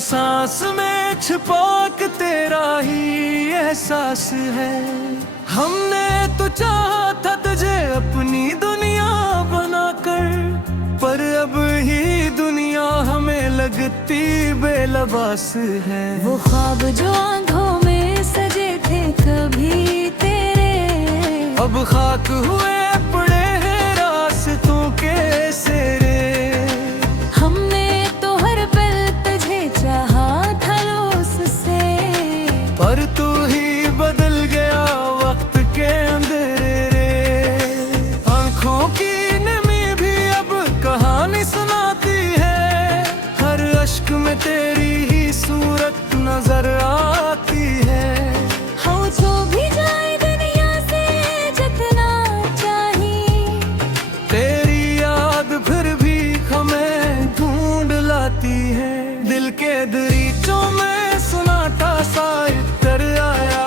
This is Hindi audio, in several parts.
सांस में छिपा के तेरा ही एहसास है। हमने तो चाहा था तुझे अपनी दुनिया बनाकर, पर अब ही दुनिया हमें लगती बेलबास है। वो ख्वाब जो आंखों में सजे थे कभी तेरे, अब खाक हुए पड़े हैं रास्तों के सेरे। हमने तो हर पल तुझे चाहा था उससे, पर तू ही बदल गया वक्त के अंधेरे। आंखों की नमी भी अब कहानी सुनाती है, हर अश्क में तेरी ही सूरत नजर आती है। हाँ जो भी जाए दुनिया से जितना चाहिए, तेरी याद फिर भी हमें ढूंढ लाती है। दिल के दरीचों में सुनाता सा इतर आया,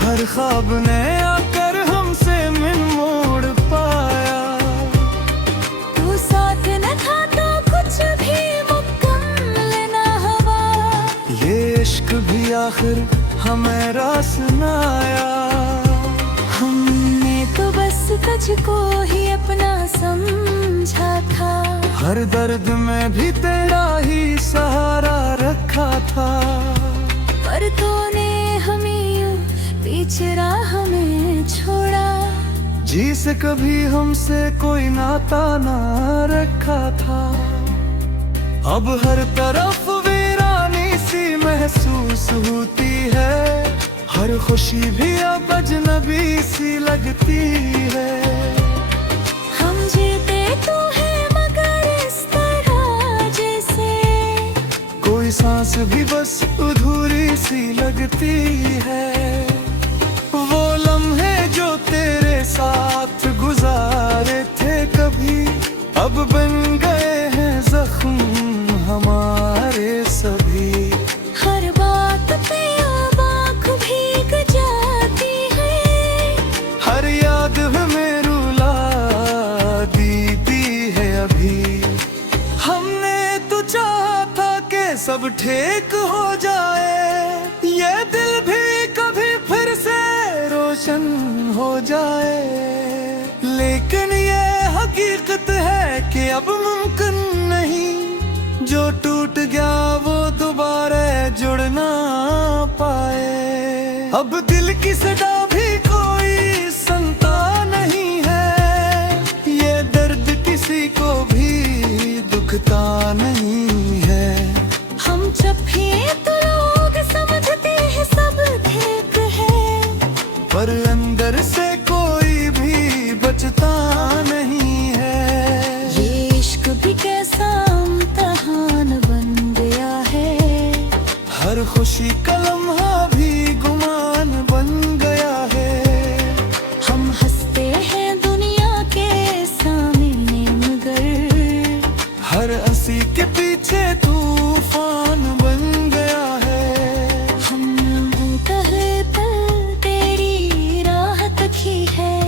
हर ख्वाब ने आकर हमसे मिल मोड़ पाया। तू साथ न था तो कुछ भी मुकम्मल न हुआ, ये इश्क भी आखिर हमें रास न आया। हमने तो बस तुझको ही अपना समझा था, हर दर्द में भी तेरा ही सहारा रखा था। पर तूने हमें पीछे राह में छोड़ा, जी से कभी हमसे कोई नाता ना रखा था। अब हर तरफ वीरानी सी महसूस होती है, हर खुशी भी अब अजनबी सी लगती है। हम जीते तो है मगर इस तरह जैसे, कोई सांस भी बस अधूरी सी लगती है। वो लम्हे जो तेरे साथ गुजारे थे कभी, अब बन गए हैं जख्म हमारे सभी। हर बात पे अब आँख भीग जाती है, हर याद हमें रुला देती है अभी। हमने तो चाहा था कि सब ठीक हो जाए, ये दिल भी कभी फिर से रोशन हो जाए। लेकिन ये हकीकत है कि अब मुमकिन नहीं, जो टूट गया वो दोबारा जुड़ ना पाए। अब दिल की सदा भी कोई सुनता नहीं है, ये दर्द किसी को भी दुखता नहीं है। हम जब भी तो लोग समझते हैं सब ठीक है, पर अंदर से कोई भी बचता नहीं है। ये इश्क भी कैसा इम्तिहान बन गया है, हर खुशी का लम्हा भी गुमान बन गया है। हम हंसते हैं दुनिया के सामने मगर, हर हंसी के पीछे तूफान बन गया है। हमने हर पल तेरी राह तकी है,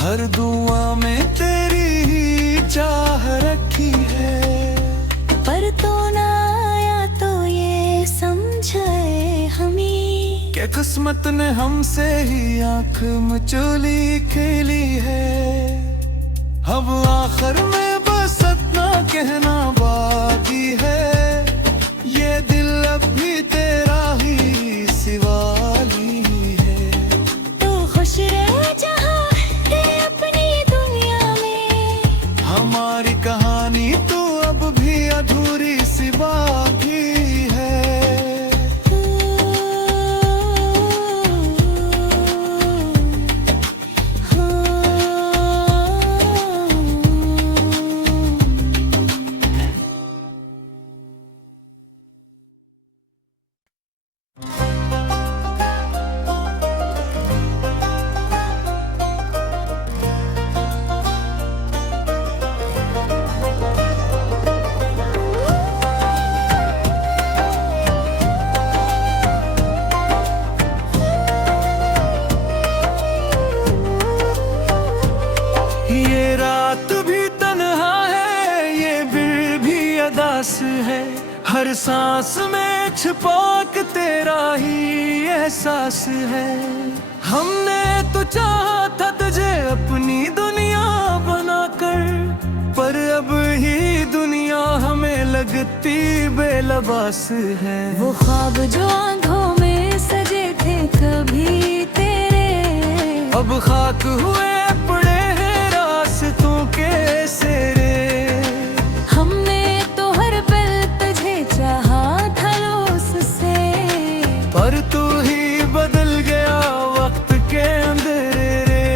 हर दुआ में तेरी ही चाह रखी है। पर तो ना आया तो ये समझाए हमें, क्या किस्मत ने हमसे ही आंख मचोली खेली है। अब आखिर में बस इतना कहना बाकी है, ये दिल अब भी तेरा ही सिवाली है। तू खुश रह जहाँ है अपनी दुनिया में, हमारी कहानी तो अब भी अधूरी सी बाकी हर सांस में छिपा के तेरा ही एहसास है। हमने तो चाहा था तुझे अपनी दुनिया बनाकर, पर अब ही दुनिया हमें लगती बेलबास है। वो ख्वाब जो आंखों में सजे थे कभी तेरे, अब खाक हुए पड़े हैं रास्तों के सेरे। हमने तो हर पल तुझे चाहा था उससे, पर तू ही बदल गया वक्त के अंधेरे रे।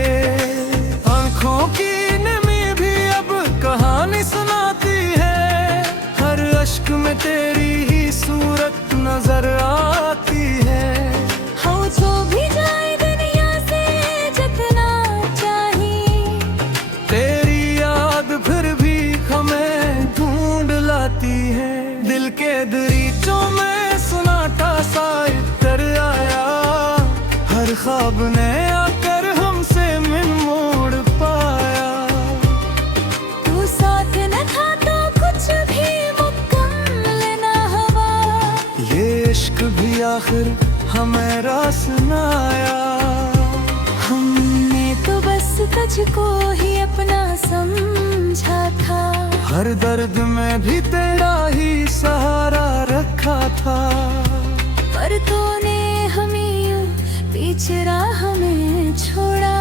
आंखों की नमी भी अब कहानी सुनाती है, हर अश्क में तेरी ही सूरत नजर आती है। हो जो भी जाए दुनिया से जितना चाहिए, तेरी याद फिर भी हमें ढूंढ लाती है। दिल के दरीचों में सुनाता सा इतर आया, हर ख्वाब ने आकर हमसे मिल मोड़ पाया। तू साथ न था तो कुछ भी मुकम्मल न हुआ, ये इश्क भी आखिर हमें रास न आया। हमने तो बस तुझको ही अपना समझा था, हर दर्द में भी तेरा ही सहारा रखा था। पर तूने हमें पीछे राह में छोड़ा,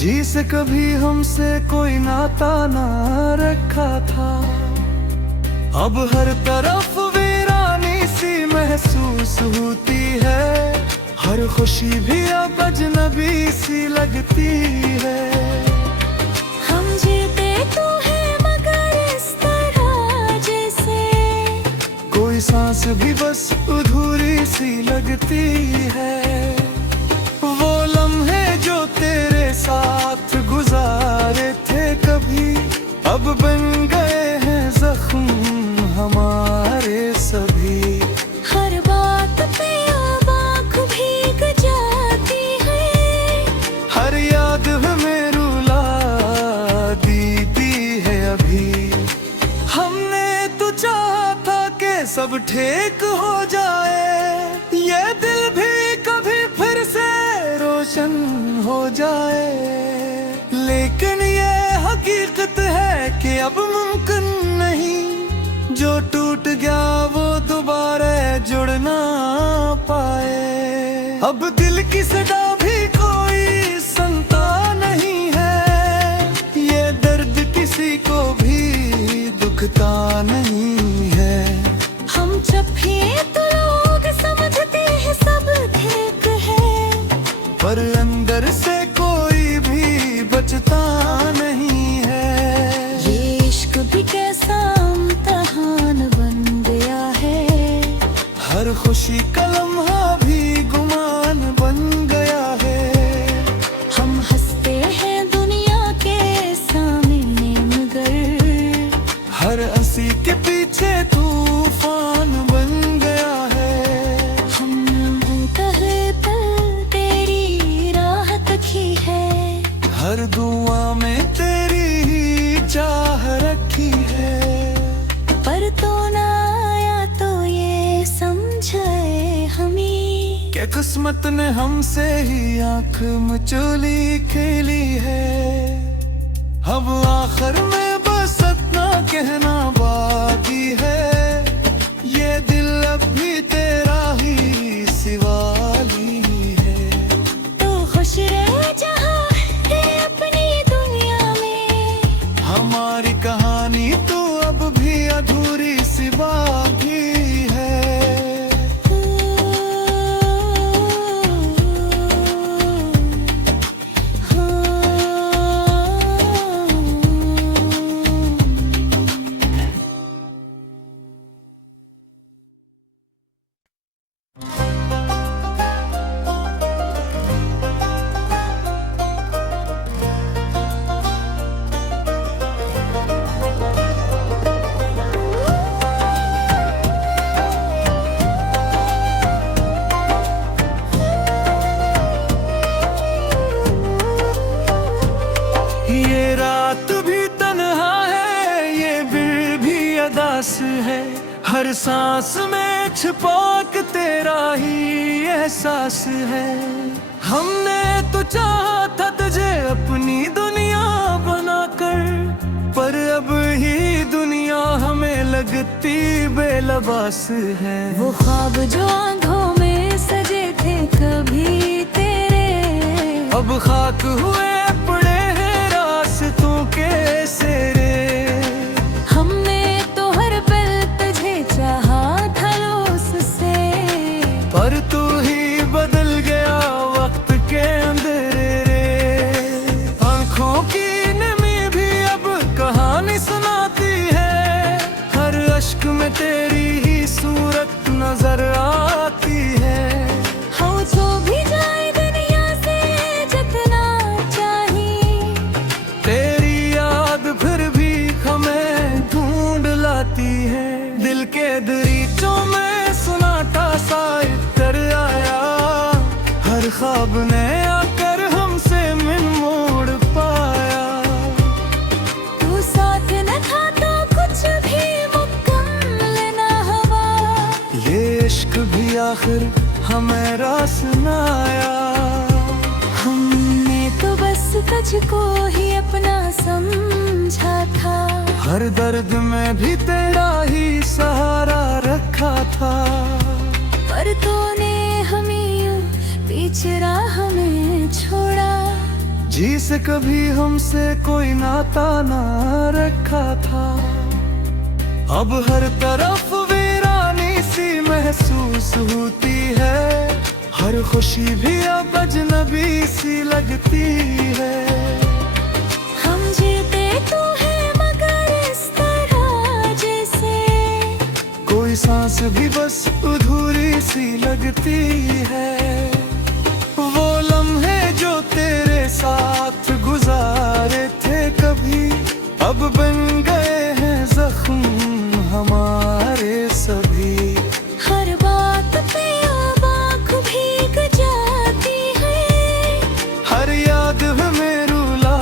जी से कभी हमसे कोई नाता ना रखा था। अब हर तरफ वीरानी सी महसूस होती है, हर खुशी भी अब अजनबी सी लगती है। हम जीते तो है मगर इस तरह जैसे, कोई सांस भी बस अधूरी सी लगती है। वो लम्हे जो तेरे साथ गुजारे थे कभी, अब बन गए हैं जख्म हमारे सभी। हर बात पे अब आँख भीग जाती है, हर याद हमें रुला देती है अभी। हमने तो चाहा था कि सब ठीक हो जाए, ये दिल भी कभी फिर से रोशन हो जाए। लेकिन ये हकीकत है कि अब मुमकिन नहीं, जो टूट गया वो दोबारा जुड़ ना पाए। अब दिल की सदा भी कोई सुनता नहीं है, ये दर्द किसी को भी दुखता नहीं है। हम जब भी तो लोग समझते हैं सब ठीक है, पर अंदर से कोई भी बचता नहीं है। ये इश्क भी कैसा इम्तिहान बन गया है, हर खुशी का लम्हा भी गुमान बन गया है। हम हंसते हैं दुनिया के सामने मगर, हर हंसी के पीछे तूफान बन गया है। हमने हर पल तेरी राह तकी है, हर दुआ में तेरी ही चाह रखी है। पर तो ना आया तो ये समझाए हमें, क्या किस्मत ने हमसे ही आंख मचोली खेली है। अब आखिर में बस इतना कहना बाकी है, ये दिल अब भी तेरा ही सिवाली है। तो खुश रह जहाँ है अपनी दुनिया में, हमारी कहानी तो अब भी अधूरी सी बाकी है। हर सांस में छिपा के तेरा ही एहसास है। हमने तो चाहा था तुझे अपनी दुनिया बनाकर, पर अब ही दुनिया हमें लगती बेलबास है। वो ख्वाब जो आंखों में सजे थे कभी तेरे, अब खाक हुए पड़े हैं रास्तों के सेरे। हमने तो हर पल तुझे चाहा था उससे, पर तू ही बदल गया वक्त के अंधेरे। आंखों की नमी भी अब कहानी सुनाती है, हर अश्क में तेरी ही सूरत नजर आती है। हाँ जो भी जाए दुनिया से जितना चाहिए, तेरी याद फिर भी हमें ढूंढ लाती है। दिल के दरीचों में सुनाता सा इतर आया, हर ख्वाब ने आकर हमसे मिल मोड़ पाया। तू साथ न था तो कुछ भी मुकम्मल न हुआ, ये इश्क भी आखिर हमें रास न आया। हमने तो बस तुझको ही अपना समझा था, हर दर्द में भी तेरा ही सहारा रखा था। पर तूने हमें पीछे राह में छोड़ा, जी से कभी हमसे कोई नाता ना रखा था। अब हर तरफ वीरानी सी महसूस होती है, हर खुशी भी अब अजनबी सी लगती है। हम जीते तो है मगर इस तरह जैसे, कोई सांस भी बस अधूरी सी लगती है। वो लम्हे जो तेरे साथ गुजारे थे कभी, अब बन गए हैं जख्म हमारे सभी। हर बात पे अब आँख भीग जाती है, हर याद हमें रुला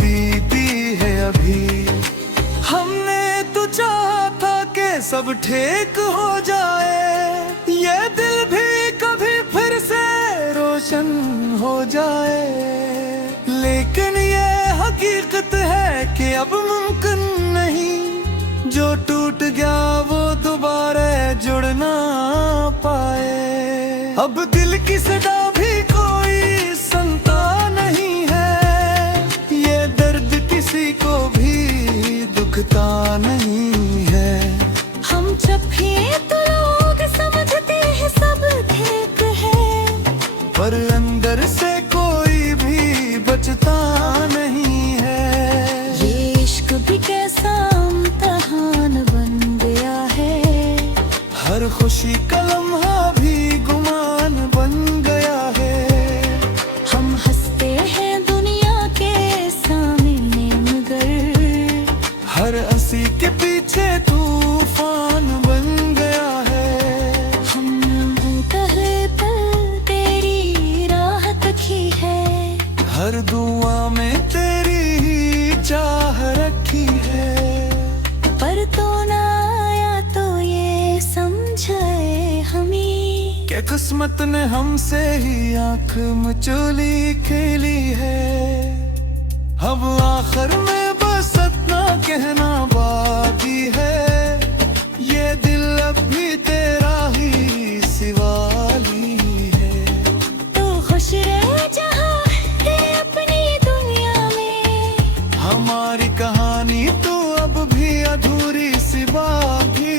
देती है अभी। हमने तो चाहा था कि सब ठीक हो जाए, ये दिल भी कभी फिर से रोशन हो जाए। लेकिन ये हकीकत है कि अब मुमकिन नहीं, जो टूट गया वो दोबारा जुड़ ना पाए। अब दिल की सदा भी कोई सुनता नहीं है, ये दर्द किसी को भी दुखता नहीं है। हम जब भी तो लोग समझते हैं सब ठीक है, पर अंदर से कोई भी बचता नहीं है। ये इश्क भी कैसा इम्तिहान बन गया है, हर खुशी का लम्हा भी गुमान बन गया है। हम हंसते हैं दुनिया के सामने मगर, हर हंसी के पीछे तूफान बन गया है। हमने पहले पल तेरी राह तकी है, हर दुआ में तेरी ही चाह रखी है। पर तो ना आया तो ये समझाए हमें, क्या किस्मत ने हमसे ही आंख मचोली खेली है। अब आखिर में बस इतना कहना बाकी है, ये दिल अब भी तेरा ही सिवाली है। तू खुश रह जहाँ है अपनी दुनिया में, हमारी कहानी तो अब भी अधूरी सी बाकी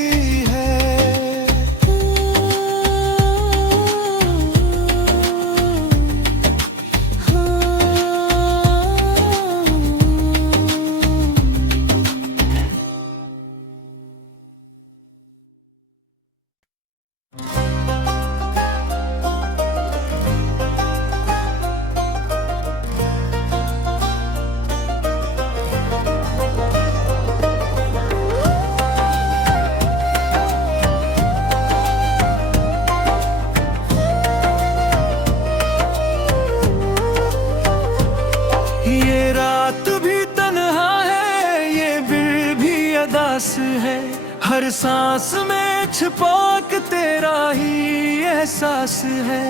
सांस में छिपा के तेरा ही एहसास है।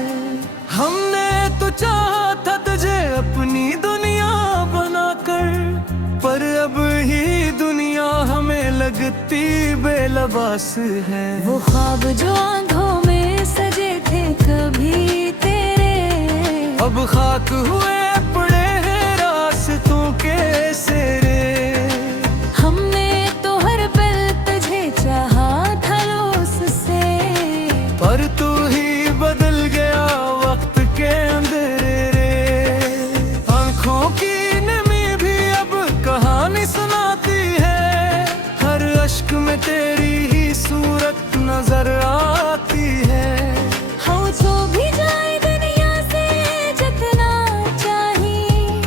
हमने तो चाहा था तुझे अपनी दुनिया बनाकर, पर अब ही दुनिया हमें लगती बेलबास है। वो ख्वाब जो आंखों में सजे थे कभी तेरे, अब खाक हुए पड़े हैं रास्तों के सेरे। हमने तो हर पल तुझे चाहा था रोज से, पर तू ही बदल गया वक्त के अंधेरे रे। आंखों की नमी भी अब कहानी सुनाती है, हर अश्क में तेरी ही सूरत नजर आती है। हो जो भी जाए दुनिया से जितना चाहिए,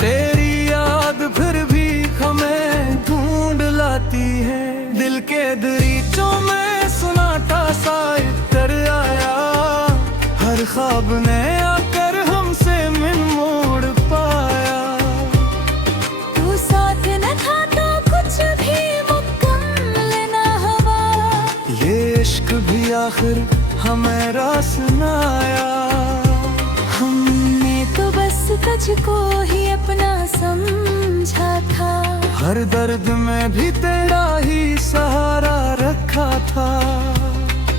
तेरी याद फिर भी हमें ढूंढ लाती है। दिल के दरीचों में सुनाटा सा इतर आया, हर ख्वाब ने आकर हमसे मिल मोड़ पाया। तू साथ न था तो कुछ भी मुकम्मल न हुआ, ये इश्क भी आखिर हमें रास न आया। हमने तो बस तुझको ही अपना समझा था, हर दर्द में भी तेरा ही सहारा रखा था।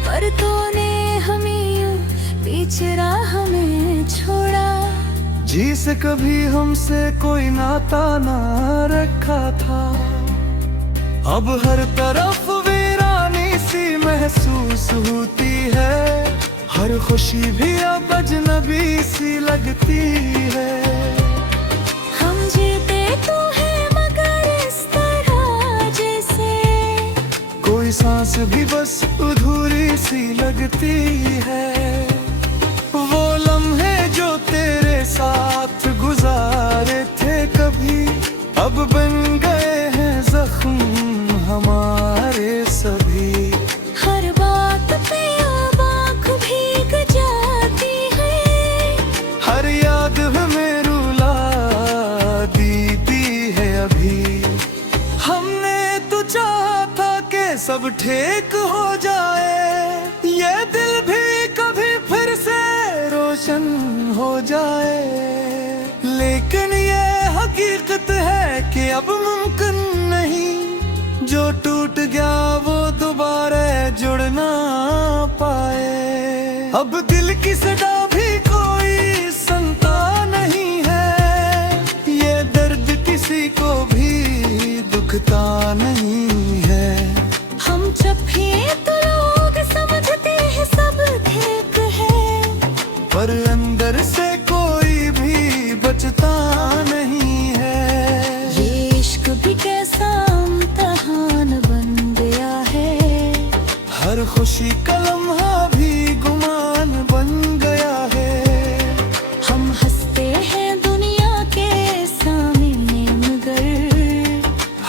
पर तूने हमें पीछे राह में छोड़ा, जी से कभी हमसे कोई नाता ना रखा था। अब हर तरफ वीरानी सी महसूस होती है, हर खुशी भी अब अजनबी सी लगती है। हम जीते तो है मगर इस तरह जैसे, कोई सांस भी बस अधूरी सी लगती है। वो लम्हे जो तेरे साथ गुजारे थे कभी, अब बन गए हैं जख्म हमारे सभी। हर बात पे अब आँख भीग जाती है, हर याद हमें रुला देती है अभी। हमने तो चाहा था कि सब ठीक हो जाए, ये दिल भी कभी फिर से रोशन हो जाए। लेकिन ये हकीकत है कि अब मुमकिन नहीं, जो टूट गया वो दोबारा जुड़ ना पाए। अब दिल की सदा भी कोई सुनता नहीं है, ये दर्द किसी को भी दुखता नहीं है। हम जब भी तो लोग समझते हैं सब ठीक है, पर अंदर से कोई भी बचता नहीं है। ये इश्क भी कैसा इम्तिहान बन गया है, हर खुशी का लम्हा भी गुमान बन गया है। हम हंसते हैं दुनिया के सामने मगर,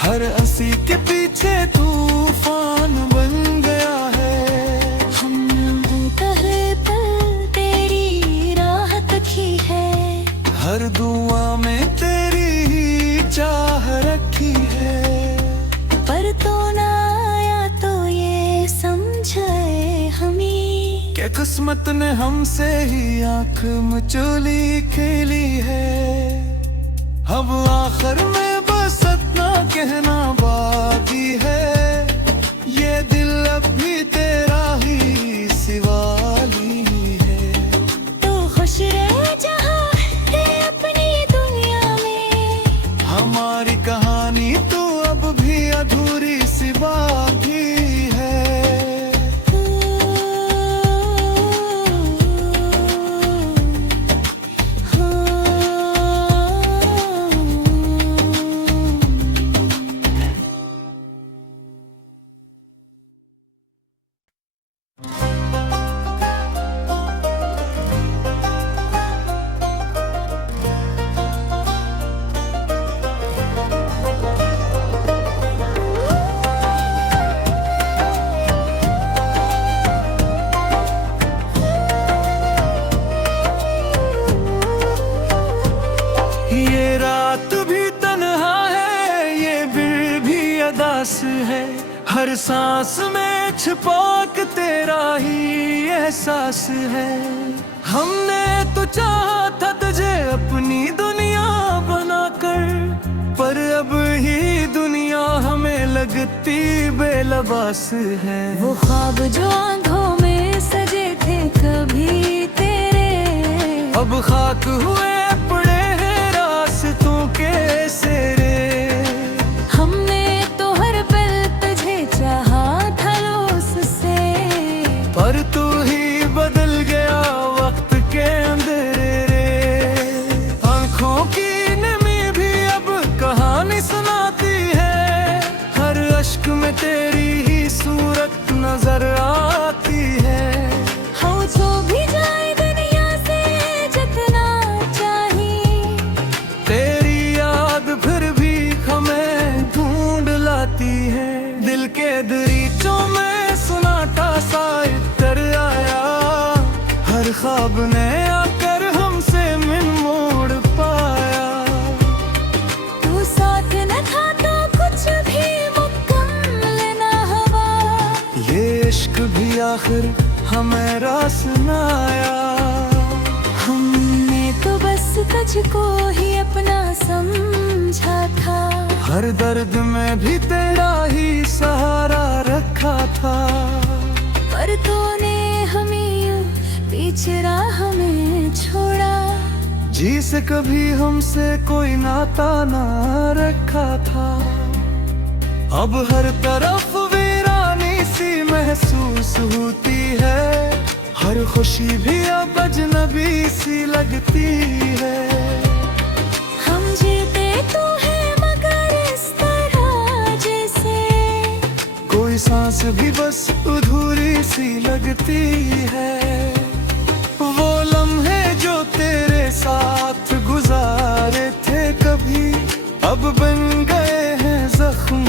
हर हंसी के पीछे तूफान बन गया है। हमने पहले पल तेरी राह तकी है, हर दुआ में तेरी ही चाह रखी है। पर तो ना आया तो ये समझाए हमें, क्या किस्मत ने हमसे ही आंख मचोली खेली है। अब आखिर में बस इतना कहना बाकी है, ये दिल अब भी तेरा ही सिवाली है। तो खुश रह जहाँ है अपनी दुनिया में, हमारी कहानी तो अब भी अधूरी सी बाकी हर सांस में छिपा के तेरा ही एहसास है। हमने तो चाहा था तुझे अपनी दुनिया बनाकर, पर अब ही दुनिया हमें लगती बेलबास है। वो ख्वाब जो आंखों में सजे थे कभी तेरे, अब खाक हुए पड़े हैं रास्तों के सेरे। हमने तो हर पल तुझे चाहा था उससे, पर तू ही बदल गया वक्त के अंधेरे। आंखों की नमी भी अब कहानी सुनाती है, हर अश्क में तेरी ही सूरत नजर आती है। हम जो भी जाए दुनिया से जितना चाहिए, तेरी याद फिर भी हमें ढूंढ लाती है। दिल के दरीचों में सुनाटा सा इतर आया, हर ख्वाब ने आकर हमसे मिल मोड़ पाया। तू साथ न था तो कुछ भी मुकम्मल न हुआ, ये इश्क भी आखिर हमें रास न आया। हमने तो बस तुझको ही अपना समझा था, हर दर्द में भी तेरा ही सहारा रखा था। पर तूने हमें पीछे राह में छोड़ा, जी से कभी हमसे कोई नाता ना रखा था। अब हर तरफ वीरानी सी महसूस होती है, हर खुशी भी अब अजनबी सी लगती है। हम जीते तो है मगर इस तरह जैसे कोई सांस भी बस अधूरी सी लगती है। वो लम्हे जो तेरे साथ गुजारे थे कभी, अब बन गए हैं जख्म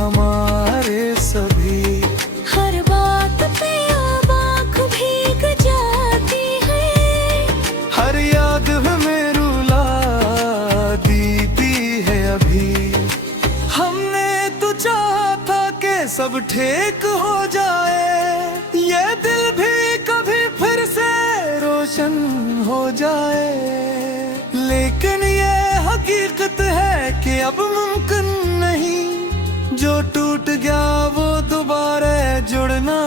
हमारे सभी। हर बात पे अब आँख भीग जाती है, हर याद हमें रुला देती है अभी। हमने तो चाहा था कि सब ठीक हो जाए, ये दिल भी कभी फिर से रोशन हो जाए। लेकिन ये हकीकत है कि अब मुमकिन नहीं, जो टूट गया वो दोबारा जुड़ ना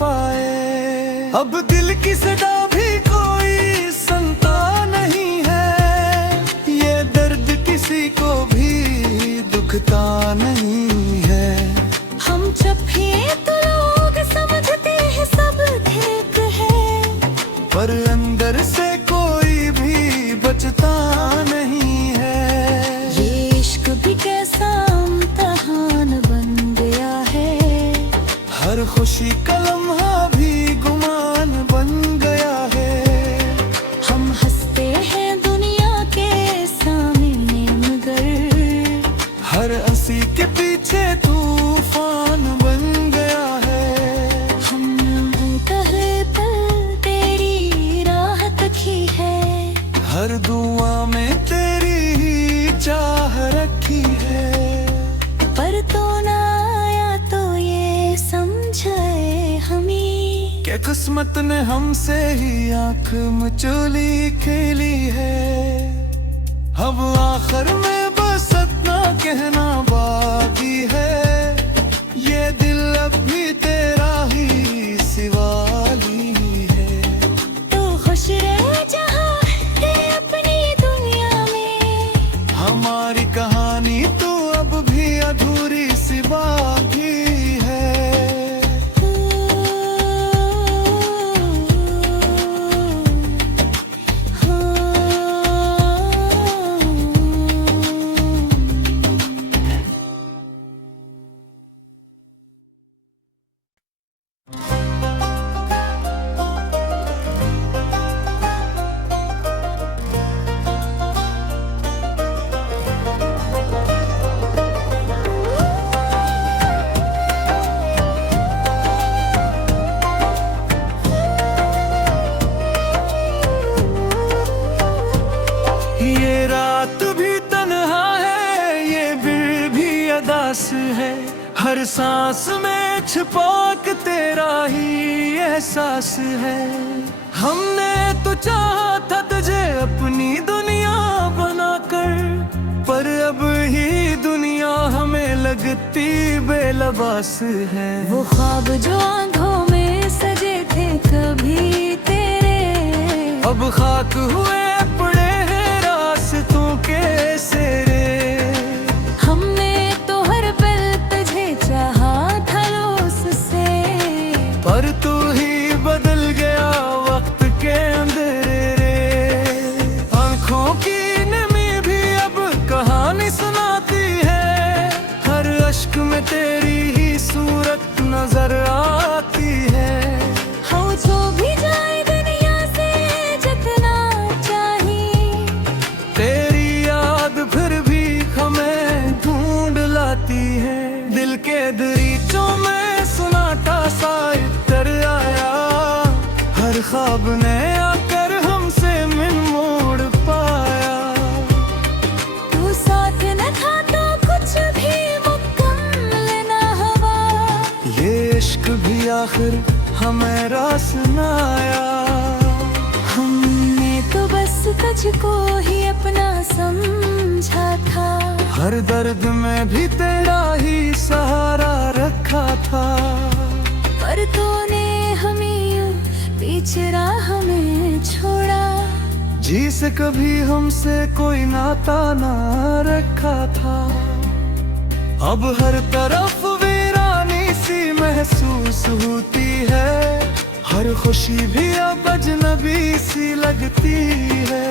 पाए। अब दिल की सदा भी कोई सुनता नहीं है, ये दर्द किसी को भी दुखता नहीं है। हम जब भी तो लोग समझते हैं सब ठीक है, पर अंदर से कोई भी बचता नहीं है। ये इश्क भी कैसा इम्तिहान बन गया है, हर खुशी का लम्हा भी गुमान बन गया है। हम हंसते हैं दुनिया के सामने मगर हर हंसी के पीछे तूफान बन गया है। हमने कहे पल तेरी राह तकी है, हर दुआ में तेरी ही चाह रखी है। पर तो ना आया तो ये समझाए हमें कि किस्मत ने हमसे ही आंख मचोली खेली है। अब आखिर में बस इतना कहना बाकी है, ये दिल अब भी तेरा ही सिवाली है। तो खुश रह जहाँ है अपनी दुनिया में, हमारी कहानी तो अब भी अधूरी सी बाकी हर सांस में छिपा के तेरा ही एहसास है। हमने तो चाहा था तुझे अपनी दुनिया बनाकर, पर अब ही दुनिया हमें लगती बेलबास है। वो ख्वाब जो आंखों में सजे थे कभी तेरे, अब खाक हुए पड़े हैं रास्तों के सेरे। हमने तो हर पल तुझे चाहा था उससे, पर तू ही बदल गया वक्त के अंधेरे। आंखों की नमी भी अब कहानी सुनाती है, हर अश्क में तेरी ही सूरत नजर आती है। हो जो भी जाए दुनिया से जितना चाहिए, तेरी याद फिर भी हमें ढूंढ लाती है। दिल के दरीचों में सुनाता सा इतर आया, हर ख्वाब ने आकर हमसे मिल मोड़ पाया। तू साथ न था तो कुछ भी मुकम्मल न हुआ, ये इश्क भी आखिर हमें रास न आया। हमने तो बस तुझको ही अपना समझा था, हर दर्द में भी तेरा ही सहारा रखा था। पर तूने हमें पीछे राह में छोड़ा, जी से कभी हमसे कोई नाता ना रखा था। अब हर तरफ वीरानी सी महसूस होती है, हर खुशी भी अब अजनबी सी लगती है।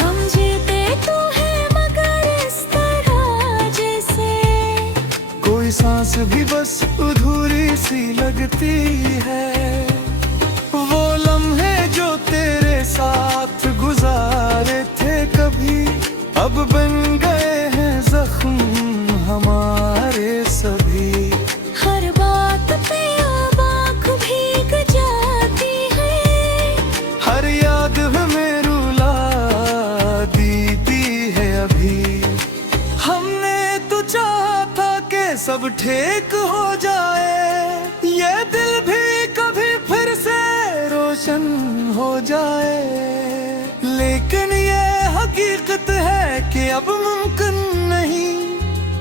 हम जीते तो है मगर इस तरह जैसे, कोई सांस भी बस अधूरी सी लगती है। वो लम्हे जो तेरे साथ गुजारे थे कभी, अब बन गए हैं जख्म हमारे सभी। हर बात पे अब आँख भीग जाती है, हर याद हमें रुला देती है अभी। हमने तो चाहा था कि सब ठीक हो जाए, ये दिल भी कभी फिर से रोशन हो जाए। लेकिन ये हकीकत है कि अब मुमकिन नहीं,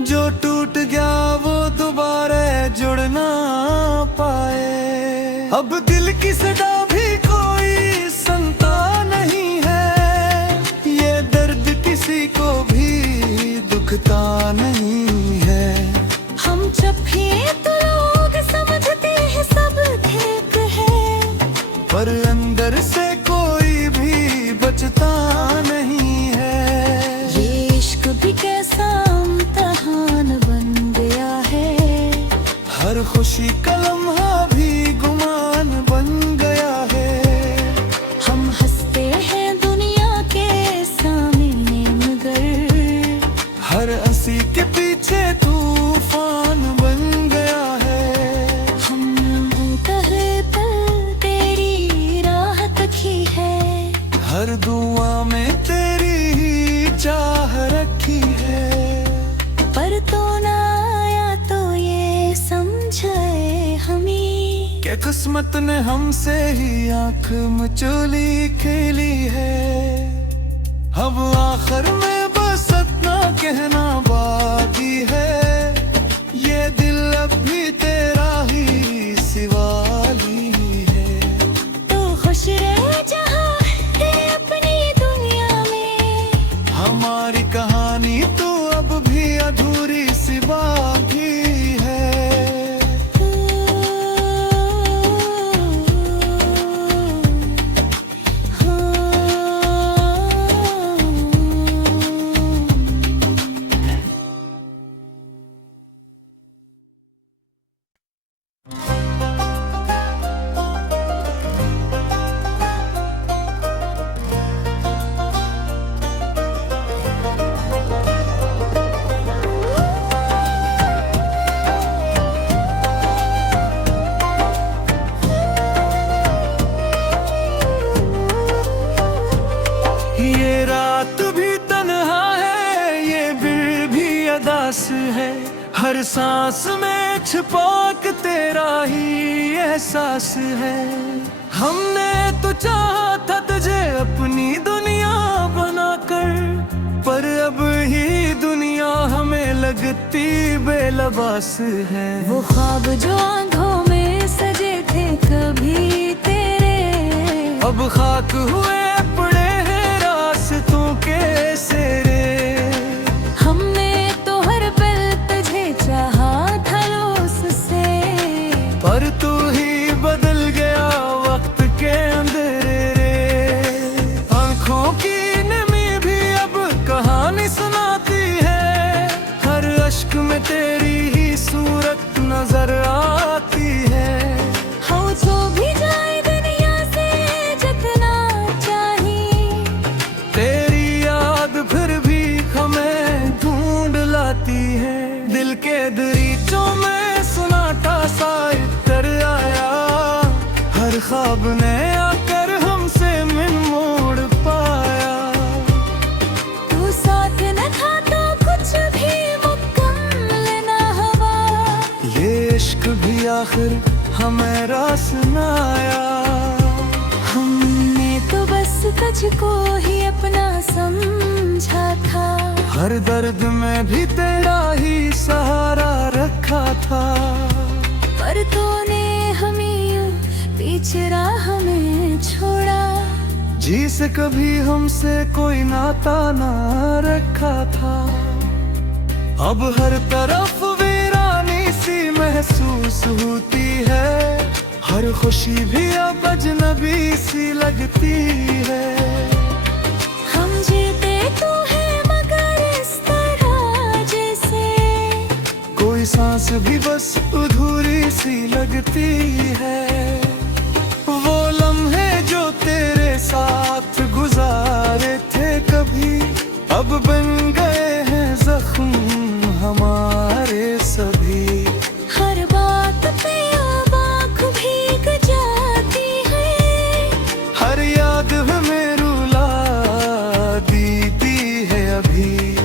जो टूट गया वो दोबारा जुड़ ना पाए। अब दिल की सदा भी कोई सुनता नहीं है, ये दर्द किसी को भी दुखता नहीं है। हम जब भी तो लोग समझते हैं सब ठीक है, पर अंदर से कोई भी बचता नहीं है। ये इश्क भी कैसा इम्तिहान बन गया है, हर खुशी का लम्हा भी गुमान बन गया है। हम हंसते हैं दुनिया के सामने मगर, हर हंसी के पीछे तूफान बन गया है। हमने हर पल तेरी राह तकी है, हर दुआ में तेरी ही चाह रखी है। पर तो ना आया तो ये समझाए हमें, क्या किस्मत ने हमसे ही आंख मचोली खेली है। अब आखिर में बस इतना कहना बाकी है, ये दिल अब भी तेरा ही सिवाली है। तो खुश रह जहाँ है अपनी दुनिया में, हमारी कहानी तो अब भी अधूरी सी बाकी है। हर सांस में छिपा के तेरा ही एहसास है। हमने तो चाहा था तुझे अपनी दुनिया बनाकर, पर अब ही दुनिया हमें लगती बेलबास है। वो ख्वाब जो आंखों में सजे थे कभी तेरे, अब खाक हुए पड़े हैं रास्तों के सेरे। हमने तो हर पल तुझे चाहा था उससे, पर तू ही बदल गया वक्त के अंधेरे। आंखों की नमी भी अब कहानी सुनाती है, हर अश्क में तेरी ही सूरत नजर आती है। हम जो भी जाए दुनिया से जितना चाहिए, तेरी याद फिर भी हमें ढूंढ लाती है। दिल के दरीचों में सुनाटा सा इतर आया, हर ख्वाब ने आकर हमसे मिल मोड़ पाया। तू साथ न था तो कुछ भी मुकम्मल न हुआ, ये इश्क भी आखिर हमें रास न आया। हमने तो बस तुझको ही अपना समझा था, हर दर्द में भी तेरा ही सहारा रखा था। पर तूने हमें पीछे राह में छोड़ा, जी से कभी हमसे कोई नाता ना रखा था। अब हर तरफ वीरानी सी महसूस होती है, हर खुशी भी अब अजनबी सी लगती है। हम जीते तो है मगर इस तरह जैसे कोई सांस भी बस अधूरी सी लगती है। वो लम्हे जो तेरे साथ गुजारे थे कभी, अब बन गए हैं जख्म हमारे सभी। हर बात पे अब आँख भीग जाती है, हर याद हमें रुला देती है अभी।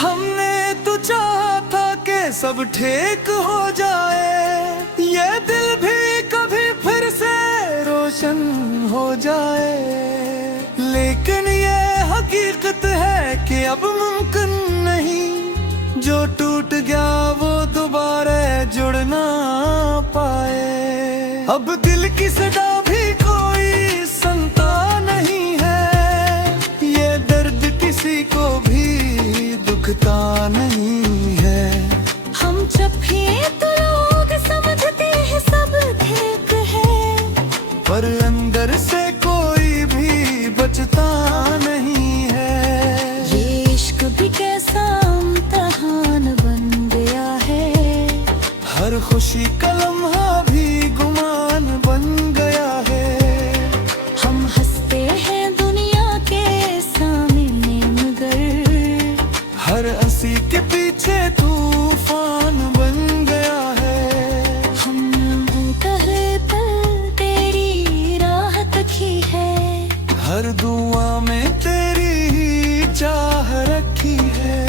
हमने तो चाहा था कि सब ठीक हो जाए, ये दिल भी कभी फिर से रोशन हो जाए। लेकिन ये हकीकत है कि अब मुमकिन नहीं, जो टूट गया वो दोबारा जुड़ ना पाए। अब दिल की सदा भी कोई सुनता नहीं है, ये दर्द किसी को भी दुखता नहीं है। हम जब भी तो लोग समझते हैं सब ठीक है, पर अंदर से कोई भी बचता नहीं है। ये इश्क भी कैसा इम्तिहान बन गया है, हर खुशी का लम्हा भी गुमान बन गया है। हम हंसते हैं दुनिया के सामने मगर हर हंसी के पीछे तूफान बन गया है। हमने हर पल तेरी राह तकी है, हर दुआ में तेरी ही चाह रखी है।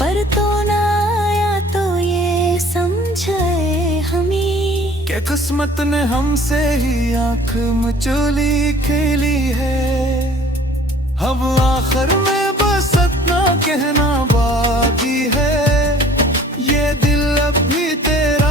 पर तो ना आया तो ये समझाए हमें कि किस्मत ने हमसे ही आंख मचोली खेली है। अब आखिर में बस इतना कहना बाकी है, ये दिल अब भी तेरा